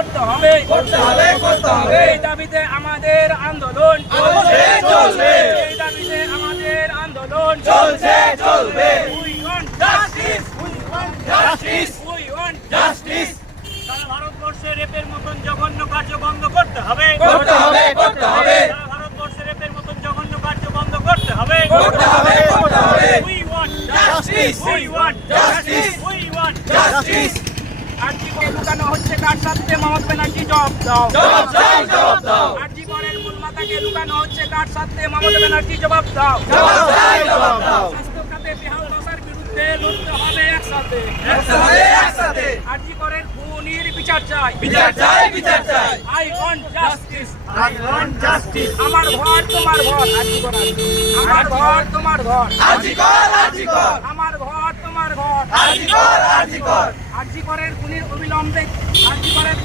করতে হবে এই দাবিতে আমাদের আন্দোলন চলছে এই দাবিতে আমাদের আন্দোলন চলবে We want justice We want justice সারা ভারতবর্ষে রেপের মতন জঘন্য কার্য বন্ধ করতে হবে সারা ভারতবর্ষে রেপের মতন জঘন্য কার্য বন্ধ করতে হবে We want justice We want justice We want justice আরজি করে লুকানো হচ্ছে কার সাথে মমতা ব্যানার্জি জবাব দাও আরজি করের মূল মাথাকে লুকানো হচ্ছে কার সাথে মমতা ব্যানার্জি জবাব দাও স্বাস্থ্য খাতে বেহাল দশার বিরুদ্ধে লড়তে হবে একসাথে আরজি করের খুনির বিচার চাই I want justice আমার ঘর তোমার ঘর আরজি কর আমার ঘর তোমার ঘর আমার ঘর তোমার ঘর আরজি করের খুনির অবিলম্বে আরজি করের